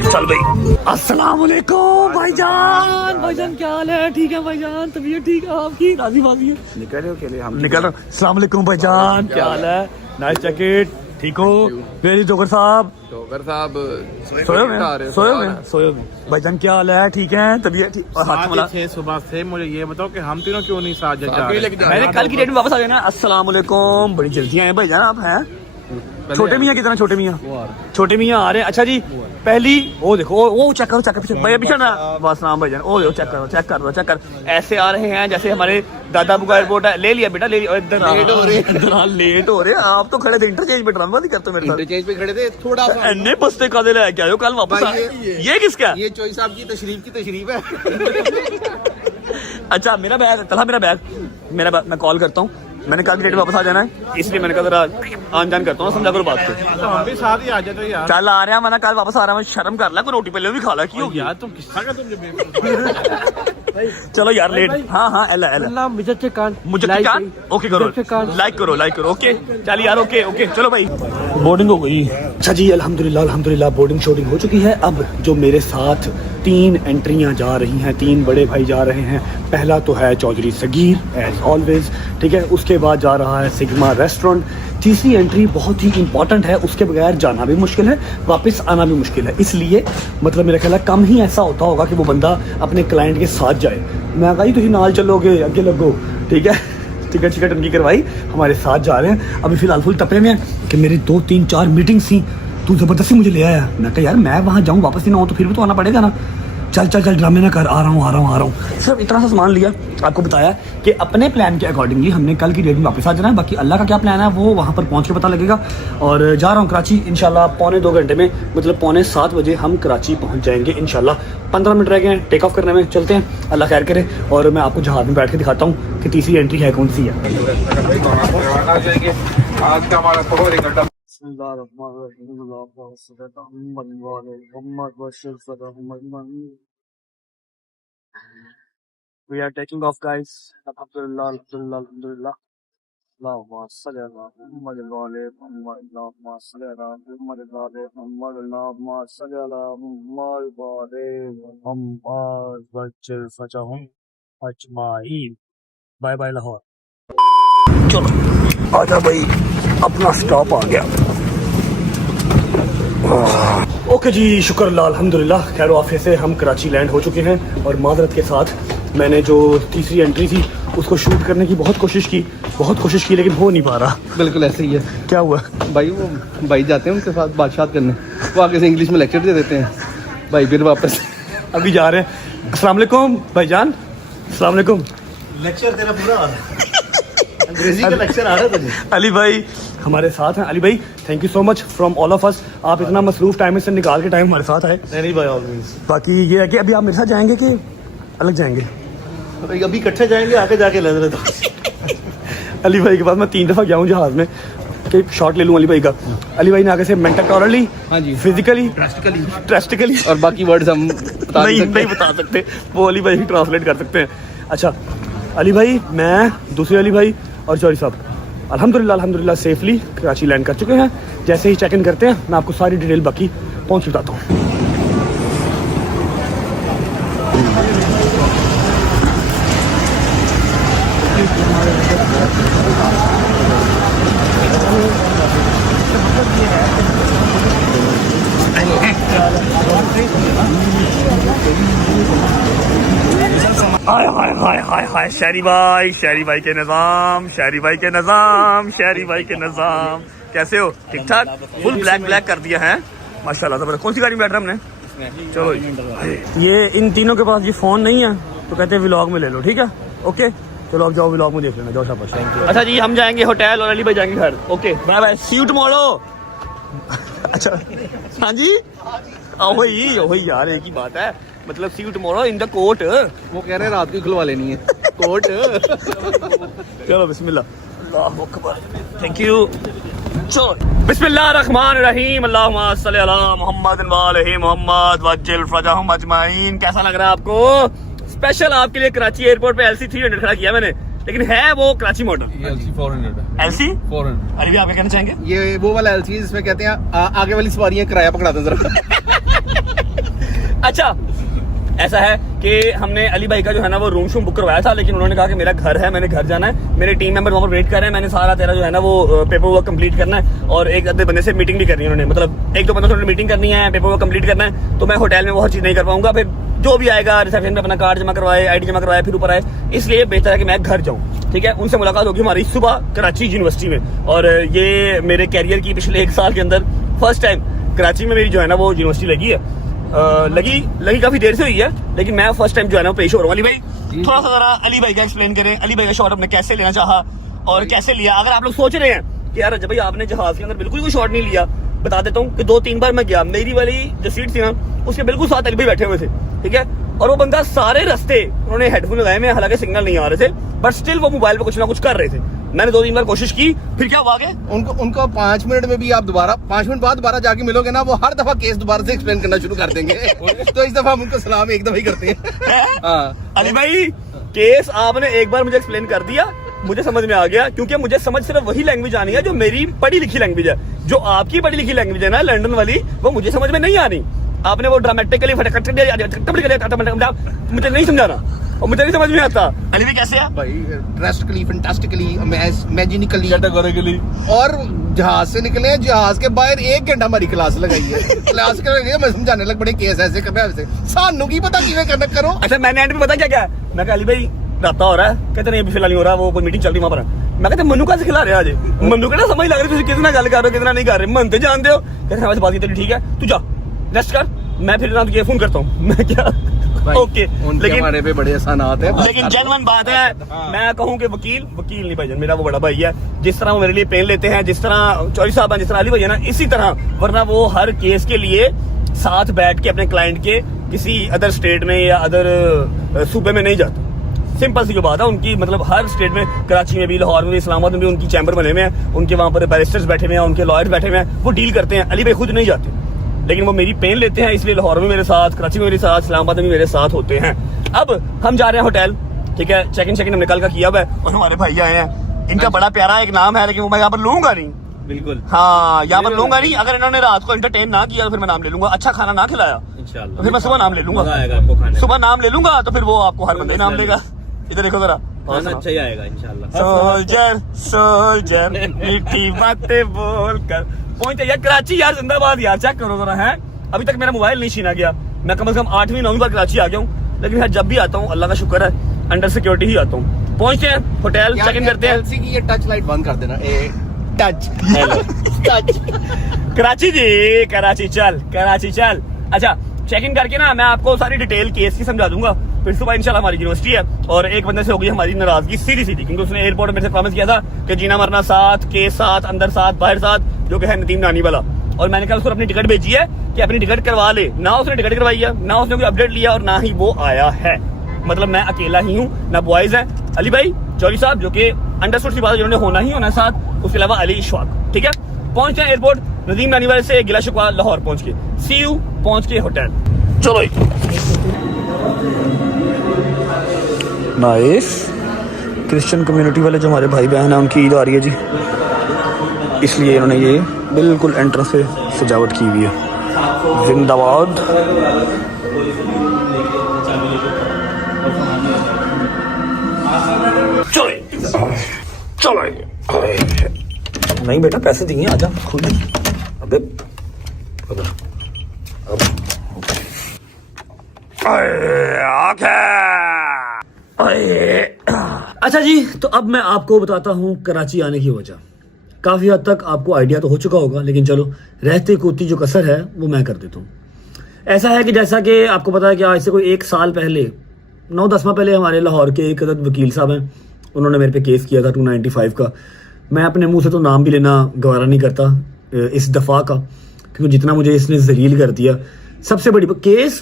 चल भाई। अस्सलाम वालेकुम भाईजान क्या हाल है? ठीक है भाईजान, तबीयत ठीक है आपकी? राजी बाजी है? निकल रहे हो अकेले? हम निकल रहे। अस्सलाम वालेकुम भाईजान, क्या हाल है? नाइस जैकेट, ठीक हो? वेरी जोकर साहब सोए में भाईजान क्या हाल है? ठीक है, तबीयत ठीक? और हाथ मिला 6 सुबह से। मुझे ये बताओ कि हम तीनों क्यों नहीं साथ जा रहे? मैंने कल की डेट में वापस आ जाना। अस्सलाम वालेकुम, बड़ी जल्दी आए भाईजान आप हैं। छोटे मियाँ कितना? छोटे मियाँ आ रहे हैं। अच्छा जी, पहली वो देखो, वो चेक करो पीछे ना, बस नाम भाईजान, ओ चेक कर ऐसे आ रहे हैं जैसे हमारे दादाबू का एयरपोर्ट है। ले लिया बेटा, ले लिया। लेट हो रहे हैं आप तो खड़े थे इंटरचेंज पे, ड्रामा नहीं करते मेरे साथ। इंटरचेंज पे खड़े थे, थोड़ा सा अन्ने बस्ते कादे लेके आयो कल वापस। ये किसका? ये चोई साहब की तशरीफ है। अच्छा मेरा बैग मैं कॉल करता हूँ। मैंने कल की डेट में वापस आ जाना है, इसलिए मैंने कहा जरा आन जान करता हूँ, समझा करो बात को। तो हम भी साथ ही आ जाते यार। कल आ रहा है, मैंने कल वापस आ रहा है, शर्म कर ला, कोई रोटी पहले भी खा ला। क्यों यार तुम किस्सा का तुम चलो यार लेट। हाँ एला मुझे ओके करो, लाइक करो ओके। चल यार ओके चलो भाई, बोर्डिंग हो गई। अच्छा जी, अल्हम्दुलिल्लाह बोर्डिंग शोर्डिंग हो चुकी है। अब जो मेरे साथ 3 एंट्रियां जा रही हैं, 3 बड़े भाई जा रहे हैं। पहला तो है चौधरी सगीर एज ऑलवेज, ठीक है। उसके बाद जा रहा है सिग्मा रेस्टोरेंट। तीसरी एंट्री बहुत ही इंपॉर्टेंट है, उसके बगैर जाना भी मुश्किल है, वापस आना भी मुश्किल है। इसलिए मतलब मेरा ख्याल है कम ही ऐसा होता होगा कि वो बंदा अपने क्लाइंट के साथ जाए। मैं कहा तुम नाल चलोगे, अगे लगो, ठीक है। टिकट उनकी करवाई, हमारे साथ जा रहे हैं। अभी फिलहाल फुल तपे में कि मेरी 2 3 4 मीटिंग्स थी, तू जबरदस्ती मुझे ले आया। मैं कहा यार मैं वहाँ जाऊँ वापस ही ना हो तो फिर भी तो आना पड़ेगा ना। चल ड्रामे ना कर, आ रहा हूँ। सिर्फ इतना सा सामान लिया, आपको बताया कि अपने प्लान के अकॉर्डिंगली हमने कल की डेट में वापस आ जाना है। बाकी अल्लाह का क्या प्लान है वो वहाँ पर पहुँच के पता लगेगा। और जा रहा हूँ कराची इंशाल्लाह, 6:45 घंटे में, मतलब 6:45 बजे हम कराची पहुँच जाएंगे इंशाल्लाह। 15 मिनट रह गए हैं टेक ऑफ करने में, चलते हैं, अल्लाह खैर करे। और मैं आपको जहाज में बैठ के दिखाता हूँ कि तीसरी एंट्री है कौन सी है। We are taking off guys. Alhamdulillah. Bye bye Lahore. चलो आजा भाई, अपना स्टॉप आ गया। ओके जी, शुक्र अल्लाह, अल्हम्दुलिल्लाह खैर वाफियत से हम कराची लैंड हो चुके हैं। और माजरत के साथ मैंने जो तीसरी एंट्री थी उसको शूट करने की बहुत कोशिश की लेकिन हो नहीं पा रहा। बिल्कुल ऐसे ही है। क्या हुआ भाई वो भाई जाते हैं उनके साथ बातचीत करने, वो आगे से इंग्लिश में लेक्चर दे देते हैं भाई, फिर वापस अभी जा रहे हैं। अस्सलाम वालेकुम भाईजान, अस्सलाम वालेकुम। लेक्चर तेरा पूरा आ रहा है, अंग्रेजी का लेक्चर आ रहा है तुझे। अली भाई हमारे साथ हैं। अली भाई thank you so much from all of us, आप इतना मसरूफ टाइम से निकाल के टाइम हमारे साथ आए। नहीं भाई ऑलवेज। बाकी ये है कि अभी आप मेरे साथ जाएंगे कि अलग जाएंगे? अभी इकट्ठे जाएंगे, आगे जाके ले रहे। अली भाई के पास मैं 3 दफ़ा गया हूँ जहाज़ में कि शॉट ले लूँ अली भाई का। अली भाई ने आगे से मेंटली, हाँ जी, फिजिकली, ड्रास्टिकली और बाकी वर्ड्स हम नहीं बता सकते, वो अली भाई ही ट्रांसलेट कर सकते हैं। अच्छा अली भाई, मैं, दूसरे अली भाई और चौधरी साहब अल्हम्दुलिल्लाह सेफली कराची लैंड कर चुके हैं। जैसे ही चेक इन करते हैं मैं आपको सारी डिटेल बाकी पहुँच बताता हूँ। हाय हाय हाय हाय हाय, शहरी भाई के निज़ाम, कैसे हो? ठीक ठाक, फुल ब्लैक कर दिया है माशाल्लाह। जबरदस्त। कौन सी गाड़ी में बैठ रहा हमने? चलो ये इन तीनों के पास ये फ़ोन नहीं है तो कहते हैं व्लॉग में ले लो, ठीक है? ओके चलो अब जाओ व्लॉग में देख लेना, जाओ शाबाश। अच्छा जी, हम जाएंगे होटल और अली भाई जाएंगे घर। Okay bye bye, see you tomorrow. अच्छा हाँ जी, वही यार, एक ही बात है, मतलब see you tomorrow in the court. वो कह रहे हैं रात की खुलवा लेनी है कोर्ट। चलो बिस्मिल्लाह, अल्लाहु अकबर, थैंक यू। चलो बिस्मिल्लाह रहमान रहीम, अल्लाहुम्मा सल्ली अला मुहम्मद व आले मुहम्मद वज्जिल फरजहुम अजमाइन। कैसा लग रहा है आपको? स्पेशल आपके लिए कराची एयरपोर्ट पे LC 300 खड़ा किया मैंने, लेकिन है वो Karachi model. LC 400 LC 400। Ali भी आप क्या कहना चाहेंगे? ये वो वाला LC जिसमें कहते हैं आगे वाली सवारियां किराया पकड़ाते हैं जरा। अच्छा ऐसा है कि हमने अली भाई का जो है ना वो रूम शूम बुक करवाया था, लेकिन उन्होंने कहा कि मेरा घर है, मैंने घर जाना है, मेरे टीम मेंबर वहाँ पर वेट कर रहे हैं, मैंने सारा तेरा जो है ना वो पेपर वर्क कंप्लीट करना है और एक आधे बंदे से मीटिंग भी करनी है उन्होंने, मतलब 1-2 बंदों से मीटिंग करनी है, पेपर वर्क कंप्लीट करना है। तो मैं होटल में वो हर चीज़ नहीं कर पाऊंगा, फिर जो भी आएगा रिसेप्शन पे अपना कार्ड जमा करवाए, ID जमा करवाए, फिर ऊपर आए, इसलिए बेहतर है कि मैं घर जाऊँ। ठीक है, उनसे मुलाकात होगी हमारी सुबह कराची यूनिवर्सिटी में। और ये मेरे कैरियर की पिछले 1 साल के अंदर फर्स्ट टाइम कराची में मेरी जो है ना वो यूनिवर्सिटी लगी है। लगी काफी देर से हुई है, लेकिन मैं फर्स्ट टाइम जो है ना पेश हो रहा हूँ। अली भाई थोड़ा सा जरा अली भाई का एक्सप्लेन करें, अली भाई का शॉट आपने कैसे लेना चाहा और कैसे लिया? अगर आप लोग सोच रहे हैं कि यार जब भाई आपने जहाज के अंदर बिल्कुल कोई शॉट नहीं लिया, बता देता हूँ कि 2-3 बार मैं गया, मेरी वाली जो सीट थी ना उसके बिल्कुल साथ अली भाई बैठे हुए थे। ठीक है, और वो बंदा सारे रास्ते उन्होंने हेडफोन लगाए में, हालांकि सिग्नल नहीं आ रहे थे, बट स्टिल वो मोबाइल पे कुछ ना कुछ कर रहे थे। मैंने 2-3 बार कोशिश की, फिर क्या हुआ आगे? उनको 5 मिनट में भी आप दोबारा 5 मिनट बाद दोबारा जाके मिलोगे ना, वो हर दफा केस दोबारा से एक्सप्लेन करना शुरू कर देंगे। तो इस दफा हम उनको सलाम एक दफा ही करते हैं। हाँ। अली भाई केस आपने एक बार मुझे एक्सप्लेन कर दिया, मुझे समझ में आ गया, क्योंकि मुझे समझ सिर्फ वही लैंग्वेज आनी है जो मेरी पढ़ी लिखी लैंग्वेज है। जो आपकी पढ़ी लिखी लैंग्वेज है ना लंदन वाली, वो मुझे समझ में नहीं आनी। आपने वो ड्रामेटिकली मुझे नहीं समझाना और मुझे नहीं समझ में आता। अली भी कैसे है भाई? Drastically, fantastically, imaginically, categorically. और जहाज से निकले, जहाज के बाहर 1 घंटा हमारी क्लास लगाई है। क्लास कर मैं समझाने लग बड़े केस ऐसे कर रहे हैं, सानू की पता किਵੇਂ करना करो। अच्छा मैंने एंड में पता क्या मैं कहा अली भाई राता हो रहा है, कहते नहीं फिलहाल नहीं हो रहा, वो कोई मीटिंग चल रही वहां पर। मैं कहते मनु कैसे खिला रहे आज? मनु कहना समझ लग रही कितना गल कर रहे हो कितना नहीं कर रहे, मन तो जानते हो। कहते हैं बात तेरी ठीक है, तू जा रेस्ट कर, मैं फिर ना तुझे फोन करता हूँ। मैं क्या ओके, लेकिन हमारे पे बड़े आसान आते हैं, लेकिन जेन्युइन बात है। मैं कहूँ कि वकील नहीं भाईजान, मेरा वो बड़ा भाई है, जिस तरह वो मेरे लिए पेन लेते हैं, जिस तरह चौधरी साहब हैं, जिस तरह अली भाई है ना, इसी तरह, वरना वो हर केस के लिए साथ बैठ के अपने क्लाइंट के किसी अदर स्टेट में या अदर सूबे में नहीं जाते। सिंपल सी जो बात है उनकी, मतलब हर स्टेट में, कराची में भी, लाहौर में भी, इस्लामाबाद में भी उनकी चैम्बर बने हुए हैं, उनके वहाँ पर बैरिस्टर्स बैठे हुए हैं, उनके लॉयर्स बैठे हुए हैं, वो डील करते हैं। अली भाई खुद नहीं जाते, लेकिन वो मेरी पेन लेते हैं, इसलिए लाहौर में मेरे साथ, कराची में मेरे साथ, इस्लामाबाद में भी मेरे साथ होते हैं। अब हम जा रहे हैं होटल, ठीक है, चेक इन हमने कल का किया हुआ है और हमारे भाई आए हैं इनका बड़ा प्यारा एक नाम है, लेकिन वो मैं यहाँ पर लूंगा नहीं। बिल्कुल हाँ, यहाँ पर लूंगा नहीं। अगर इन्होंने रात को एंटरटेन ना किया तो फिर मैं नाम ले लूंगा। अच्छा खाना ना खिलाया इंशाल्लाह तो फिर मैं सुबह नाम ले लूंगा। मजा आएगा आपको खाने सुबह नाम ले लूंगा तो फिर वो आपको हर बंदे नाम लेगा। इधर देखो जरा, खाना अच्छा ही आएगा इंशाल्लाह। सोल्जर सोल्जर मीठी बातें बोलकर पहुंचे यार कराची। यार जिंदाबाद यार, चेक करो जरा है। अभी तक मेरा मोबाइल नहीं छीना गया। मैं कम से कम 8वीं 9वीं बार कराची आ गया हूँ, लेकिन यार जब भी आता हूँ अल्लाह का शुक्र है अंडर सिक्योरिटी ही आता हूँ। पहुंचते हैं होटल, चेक इन करते हैं। एलसी की ये टच लाइट बंद कर देना। टच कराची जी, कराची चल, कराची चल। अच्छा, चेक इन करके ना मैं आपको सारी डिटेल केस की समझा दूंगा। फिर सुबह इंशाल्लाह हमारी यूनिवर्सिटी है और एक बंदे से हो गई हमारी नाराजगी सीधी सीधी, क्योंकि उसने एयरपोर्ट मेरे से प्रॉमिस किया था कि जीना मरना साथ, केस साथ, अंदर साथ, बाहर साथ, जो कि है नदीम नानी वाला। और मैंने कहा उसको अपनी टिकट भेजी है कि अपनी टिकट करवा ले। ना उसने टिकट करवाई है, ना उसने कोई अपडेट लिया और ना ही वो आया है। मतलब मैं अकेला ही हूँ, ना बॉयज है। अली भाई चौधरी साहब जो कि अंडरस्टूड सी बात है, जिन्होंने होना ही होना साथ, उसके अलावा अली इशफाक। ठीक है, पहुंचते हैं एयरपोर्ट नदीम नानी वाले से गिला शिकवा लाहौर पहुंच के। सी यू पहुंच के होटल। चलो नाइस। क्रिश्चियन कम्युनिटी वाले जो हमारे भाई बहन हैं उनकी ईद आ रही है जी, इसलिए इन्होंने ये बिल्कुल एंट्रेंस से सजावट की हुई है। जिंदाबाद। चलो नहीं बेटा, पैसे दिए, आजा खुद। अबे अच्छा जी, तो अब मैं आपको बताता हूँ कराची आने की वजह। काफ़ी हद तक आपको आइडिया तो हो चुका होगा, लेकिन चलो रहते कूदती जो कसर है वो मैं कर देता हूँ। ऐसा है कि जैसा कि आपको पता है कि आज से कोई 1 साल पहले, 9-10 माह पहले हमारे लाहौर के एक अदद वकील साहब हैं, उन्होंने मेरे पे केस किया था 295 का। मैं अपने मुंह से तो नाम भी लेना गवारा नहीं करता इस दफ़ा का, क्योंकि जितना मुझे इसने जलील कर दिया। सबसे बड़ी केस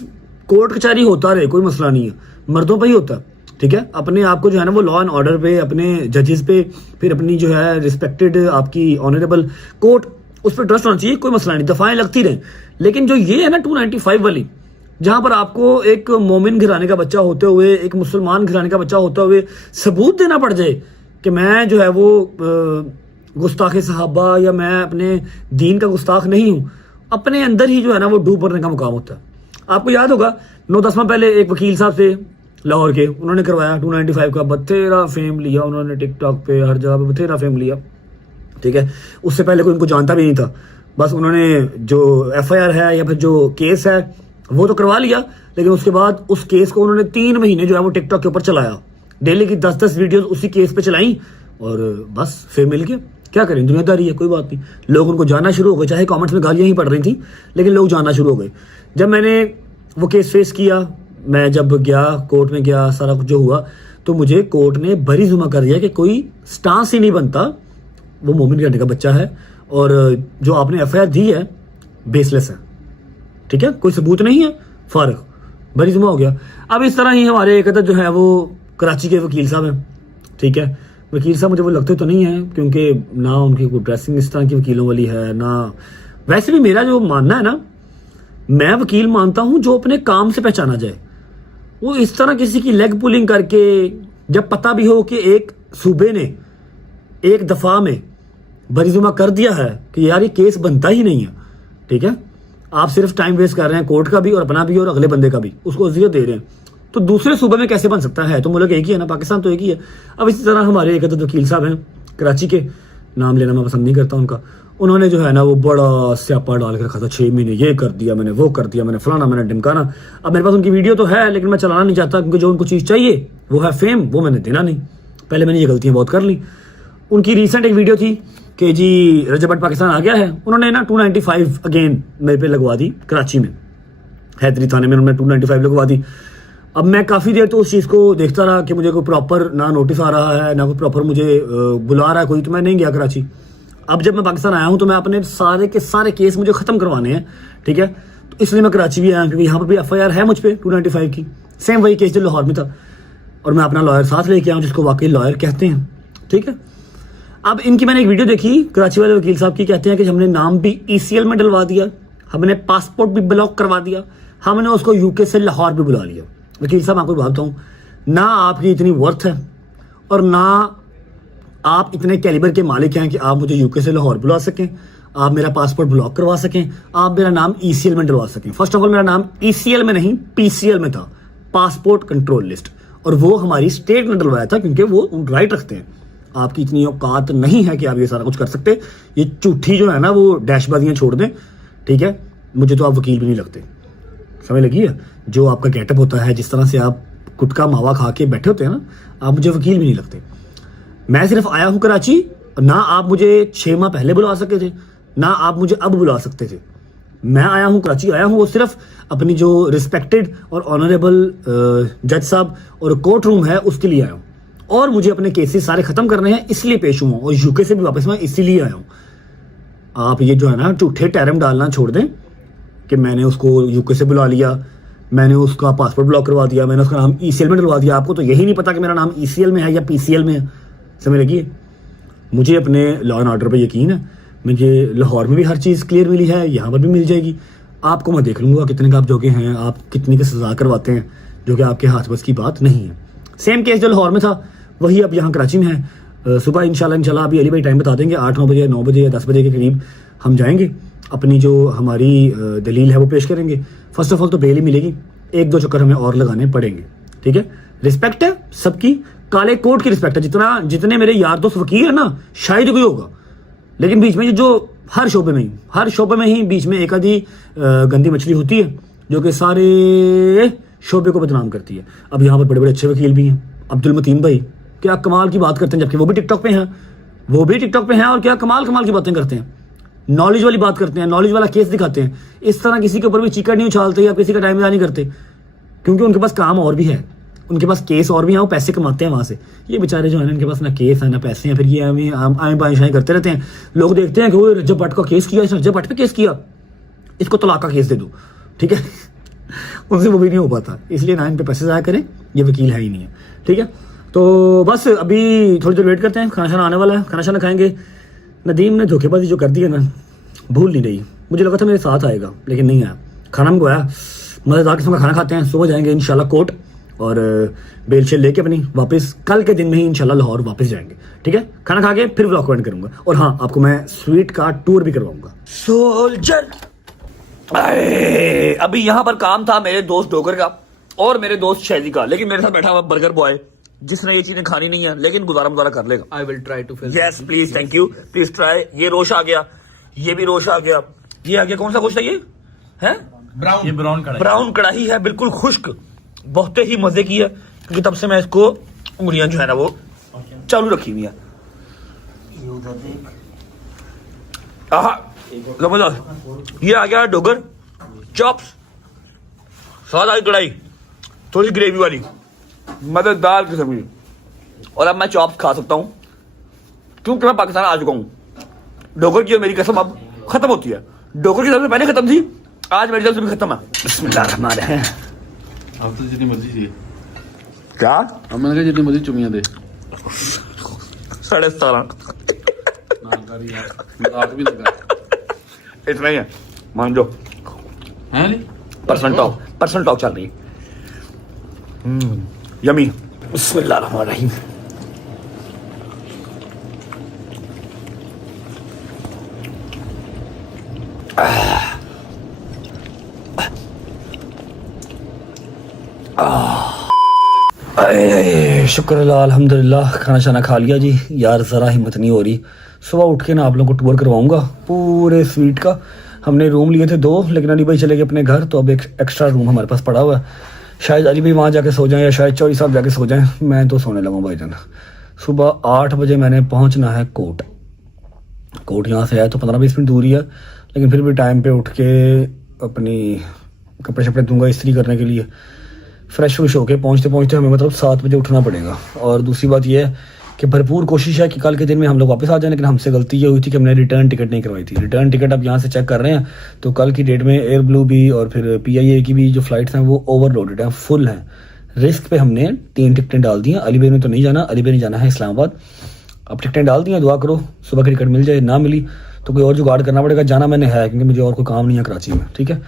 कोर्ट कचहरी होता रहे, कोई मसला नहीं है, मर्दों पर ही होता है। ठीक है, अपने आप को जो है ना वो लॉ एंड ऑर्डर पे, अपने जजेस पे, फिर अपनी जो है रिस्पेक्टेड आपकी ऑनरेबल कोर्ट, उस पर ट्रस्ट होना चाहिए, कोई मसला नहीं, दफाएं लगती रहें। लेकिन जो ये है ना 295 वाली, जहां पर आपको एक मोमिन घराने का बच्चा होते हुए, एक मुसलमान घराने का बच्चा होते हुए सबूत देना पड़ जाए कि मैं जो है वो गुस्ताख सहाबा या मैं अपने दीन का गुस्ताख नहीं हूं, अपने अंदर ही जो है ना वो डूब पड़ने का मुकाम होता है। आपको याद होगा 9-10 माह पहले एक वकील साहब से लाहौर के, उन्होंने करवाया 295 का, बथेरा फेम लिया उन्होंने, टिकटॉक पे हर जगह पे बथेरा फेम लिया। ठीक है, उससे पहले कोई उनको जानता भी नहीं था, बस उन्होंने जो FIR है या फिर जो केस है वो तो करवा लिया, लेकिन उसके बाद उस केस को उन्होंने 3 महीने जो है वो टिकटॉक के ऊपर चलाया। डेली की 10-10 वीडियोस उसी केस पे चलाई और बस फिर मिल गया। क्या करें, दुनियादारी है, कोई बात नहीं। लोग उनको जानना शुरू हो गए, चाहे कमेंट्स में गालियां ही पड़ रही थी, लेकिन लोग जानना शुरू हो गए। जब मैंने वो केस फेस किया, मैं जब गया कोर्ट में गया, सारा कुछ जो हुआ, तो मुझे कोर्ट ने बरी जुमा कर दिया कि कोई स्टांस ही नहीं बनता, वो मोमिन करने का बच्चा है और जो आपने FIR दी है बेसलेस है। ठीक है, कोई सबूत नहीं है, फारग, बरी जुमा हो गया। अब इस तरह ही हमारे एक जो है वो कराची के वकील साहब हैं। ठीक है, वकील साहब मुझे वो लगते तो नहीं है, क्योंकि ना उनकी कोई ड्रेसिंग इस तरह की वकीलों वाली है ना। वैसे भी मेरा जो मानना है ना, मैं वकील मानता हूं जो अपने काम से पहचाना जाए। वो इस तरह किसी की लेग पुलिंग करके, जब पता भी हो कि एक सूबे ने एक दफा में बरीजुमा कर दिया है कि यार ये केस बनता ही नहीं है। ठीक है, आप सिर्फ टाइम वेस्ट कर रहे हैं, कोर्ट का भी और अपना भी और अगले बंदे का भी, उसको अजियत दे रहे हैं, तो दूसरे सूबे में कैसे बन सकता है? तो मुल्क एक ही है ना, पाकिस्तान तो एक ही है। अब इसी तरह हमारे एक वकील साहब हैं कराची के, नाम लेना मैं पसंद नहीं करता उनका, उन्होंने जो है ना वो बड़ा स्यापा डाल के रखा था, 6 महीने ये कर दिया मैंने, वो कर दिया मैंने, फलाना मैंने ढिमकाना। अब मेरे पास उनकी वीडियो तो है, लेकिन मैं चलाना नहीं चाहता, क्योंकि जो उनको चीज़ चाहिए वो है फेम, वो मैंने देना नहीं। पहले मैंने ये गलतियां बहुत कर ली। उनकी रिसेंट एक वीडियो थी कि जी रजब भट्ट पाकिस्तान आ गया है, उन्होंने ना 295 अगेन मेरे पे लगवा दी कराची में, हैदरी थाने में उन्होंने 295 लगवा दी। अब मैं काफ़ी देर तो उस चीज़ को देखता रहा कि मुझे कोई प्रॉपर ना नोटिस आ रहा है, ना कोई प्रॉपर मुझे बुला रहा है कोई, तो मैं नहीं गया कराची। अब जब मैं पाकिस्तान आया हूं तो मैं अपने सारे के सारे केस मुझे ख़त्म करवाने हैं। ठीक है, तो इसलिए मैं कराची भी आया, क्योंकि यहाँ पर भी FIR है मुझ पर 295 की, सेम वही केस जो लाहौर में था, और मैं अपना लॉयर साथ लेके आया हूँ, जिसको वाकई लॉयर कहते हैं। ठीक है, अब इनकी मैंने एक वीडियो देखी कराची वाले वकील साहब की, कहते हैं कि हमने नाम भी ECL में डलवा दिया, हमने पासपोर्ट भी ब्लॉक करवा दिया, हमने उसको UK से लाहौर भी बुला लिया। वकील साहब आपको बात बताऊँ, ना आपकी इतनी वर्थ है और ना आप इतने कैलिबर के मालिक हैं कि आप मुझे यूके से लाहौर बुला सकें, आप मेरा पासपोर्ट ब्लॉक करवा सकें, आप मेरा नाम ECL में डलवा सकें। फर्स्ट ऑफ ऑल मेरा नाम ECL में नहीं PCL में था, पासपोर्ट कंट्रोल लिस्ट, और वो हमारी स्टेट ने डलवाया था क्योंकि वो राइट रखते हैं। आपकी इतनी औकात नहीं है कि आप ये सारा कुछ कर सकते। ये झूठी जो है ना वो डैशबाजियां छोड़ दें, ठीक है। मुझे तो आप वकील भी नहीं लगते, समझ लगी है। जो आपका गेटअप होता है, जिस तरह से आप गुटका मावा खा के बैठे होते हैं ना, आप मुझे वकील भी नहीं लगते। मैं सिर्फ आया हूँ कराची, ना आप मुझे 6 माह पहले बुला सके थे, ना आप मुझे अब बुला सकते थे। मैं आया हूँ कराची आया हूँ वो सिर्फ अपनी जो रिस्पेक्टेड और ऑनरेबल जज साहब और कोर्ट रूम है उसके लिए आया हूँ, और मुझे अपने केसेस सारे खत्म करने हैं इसलिए पेश हुआ हूँ, और यूके से भी वापस मैं इसीलिए आया हूँ। आप ये जो है ना झूठे टैरम डालना छोड़ दें कि मैंने उसको यूके से बुला लिया, मैंने उसका पासपोर्ट ब्लॉक करवा दिया, मैंने उसका नाम ECL में डलवा दिया। आपको तो यही नहीं पता कि मेरा नाम ECL में है या PCL में है, समझ लगी। मुझे अपने लॉ एंड ऑर्डर पर यकीन है, मुझे लाहौर में भी हर चीज़ क्लियर मिली है, यहाँ पर भी मिल जाएगी। आपको मैं देख लूँगा कितने का आप जोगे हैं, आप कितने की सजा करवाते हैं, जो कि आपके हाथ बस की बात नहीं है। सेम केस जो लाहौर में था वही अब यहाँ कराची में है। सुबह इंशाल्लाह अभी अली भाई टाइम बता देंगे, 8-9 बजे 9 बजे या 10 बजे के करीब हम जाएंगे, अपनी जो हमारी दलील है वो पेश करेंगे। फर्स्ट ऑफ ऑल तो बेल ही मिलेगी, 1-2 चक्कर हमें और लगाने पड़ेंगे, ठीक है। रिस्पेक्ट है सबकी, काले कोट की रिस्पेक्ट है। जितने मेरे यार दोस्त वकील है ना, शायद कोई होगा, लेकिन बीच में जो हर शोबे में ही बीच में एक आधी गंदी मछली होती है जो कि सारे शोबे को बदनाम करती है। अब यहाँ पर बड़े बड़े अच्छे वकील भी हैं, अब्दुल मतीन भाई क्या कमाल की बात करते हैं, जबकि वो भी टिकटॉक पे हैं, और क्या कमाल की बातें करते हैं, नॉलेज वाली बात करते हैं, नॉलेज वाला केस दिखाते हैं। इस तरह किसी के ऊपर भी चीकर नहीं उछालते या किसी का टाइम नहीं करते, क्योंकि उनके पास काम और भी है, उनके पास केस और भी हैं, वो पैसे कमाते हैं वहाँ से। ये बेचारे जो है ना, इनके पास ना केस है ना पैसे हैं, फिर ये आए बाएं करते रहते हैं। लोग देखते हैं कि वो रजब भट्ट का केस किया, इसने रजब भट्ट पे केस किया, इसको तलाक का केस दे दो, ठीक है। उनसे वो भी नहीं हो पाता, इसलिए ना इन पे पैसे ज़ाया करें, ये वकील है ही नहीं है, ठीक है। तो बस अभी थोड़ी देर वेट करते हैं, खाना शाना आने वाला है, खाना शाना खाएंगे। नदीम ने धोखेबाजी जो कर दी है ना, भूल नहीं रही। मुझे लगा था मेरे साथ आएगा, लेकिन नहीं आया। खाना मंगवाया, मज़ेदार किस्म का खाना खाते हैं, सुबह जाएंगे इंशाल्लाह कोर्ट, और बेल शेल लेके अपनी वापस कल के दिन में ही इंशाल्लाह लाहौर वापस जाएंगे, ठीक है। खाना खा के फिर व्लॉग एंड करूंगा, और हाँ आपको मैं स्वीट का टूर भी करवाऊंगा। सोल्जर अभी यहाँ पर काम था मेरे दोस्त डोगर का और मेरे दोस्त शैदी का, लेकिन मेरे साथ बैठा हुआ बर्गर बॉय जिसने ये चीजें खानी नहीं है, लेकिन गुजारा कर लेगा। I will try to yes please, thank you, please try. ये रोश आ गया, ये भी रोश आ गया, ये आ गया। कौन सा गोश्त है ये? है ब्राउन कढ़ाई है, बिल्कुल खुश्क, बहुत ही मजे की है, क्योंकि तब से मैं इसको उंगलियां जो है ना वो चालू रखी हुई है। जबरदस्त। ये आ गया डोगर चॉप्स, स्वाद आई कढ़ाई, थोड़ी ग्रेवी वाली, मजेदार किस्म की। और अब मैं चॉप्स खा सकता हूँ क्योंकि मैं पाकिस्तान आ चुका हूँ। डोगर की मेरी कसम अब खत्म होती है, डोगर की सबसे पहले खत्म थी, आज मेरी तरफ से भी खत्म है। बिस्मिल्लाहिर्रहमानिर्रहीम। आप तो जितनी मर्जी चाहिए क्या? अब मैंने कहा जितनी मर्जी चुमियां दे। 17.5 मजाक भी लगा इतना ही है, मान लो है नहीं। पर्सनल टॉक चल रही है। यमी। बिस्मिल्लाहिर्रहमानिर्रहीम। शुक्र अल्लाह, अल्हम्दुलिल्लाह, खाना शाना खा लिया जी। यार ज़रा हिम्मत नहीं हो रही, सुबह उठ के ना आप लोगों को टूर करवाऊंगा पूरे स्वीट का। हमने रूम लिए थे 2, लेकिन अली भाई चले गए अपने घर, तो अब एक एक्स्ट्रा रूम हमारे पास पड़ा हुआ है। शायद अली भाई वहाँ जाके सो जाएं या शायद चौधरी साहब जाके सो जाएं, मैं तो सोने लगा भाईजान। सुबह 8 बजे मैंने पहुँचना है कोर्ट यहाँ से है तो 15-20 मिनट दूरी है, लेकिन फिर भी टाइम पे उठ के अपनी कपड़े शपड़े दूंगा इस्त्री करने के लिए। फ्रेश व्रेश होके पहुँचते हमें मतलब 7 बजे उठना पड़ेगा। और दूसरी बात यह है कि भरपूर कोशिश है कि कल के दिन में हम लोग वापस आ जाएं, लेकिन हमसे गलती ये हुई थी कि हमने रिटर्न टिकट नहीं करवाई थी। रिटर्न टिकट अब यहाँ से चेक कर रहे हैं तो कल की डेट में एयर ब्लू भी और फिर PIA की भी जो फ्लाइट्स हैं वो ओवरलोडेड हैं, फुल हैं। रिस्क पे हमने 3 टिकटें डाल दी हैं। अली भाई ने तो नहीं जाना, अली भाई ने जाना है इस्लामाबाद। अब टिकटें डाल दी हैं, दुआ करो सुबह की टिकट मिल जाए, ना मिली तो कोई और जुगाड़ करना पड़ेगा। जाना मैंने है क्योंकि मुझे और कोई काम नहीं है कराची में, ठीक है।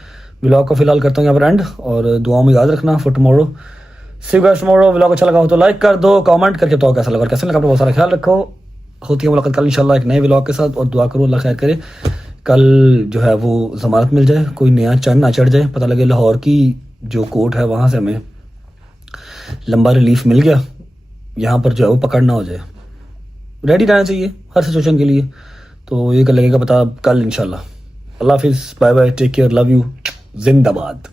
व्लॉग को फिलहाल करता हूँ यहाँ पर एंड, और दुआओं में याद रखना for tomorrow. See you guys tomorrow. Vlog अच्छा लगा हो तो लाइक कर दो, कमेंट करके तो कैसा लगा, कैसा लगा, बहुत सारा ख्याल रखो। होती है मुलाकात कल इंशाल्लाह एक नए व्लॉग के साथ, और दुआ करो अल्लाह खैर करे, कल जो है वो ज़मानत मिल जाए, कोई नया चंद ना चढ़ जाए, पता लगे लाहौर की जो कोर्ट है वहाँ से हमें लंबा रिलीफ मिल गया, यहाँ पर जो है वो पकड़ना हो जाए। रेडी रहना चाहिए हर सिचुएशन के लिए, तो ये कर लगेगा पता कल इंशाल्लाह। अल्लाह हाफिज़, bye bye, take care, love you, जिंदाबाद।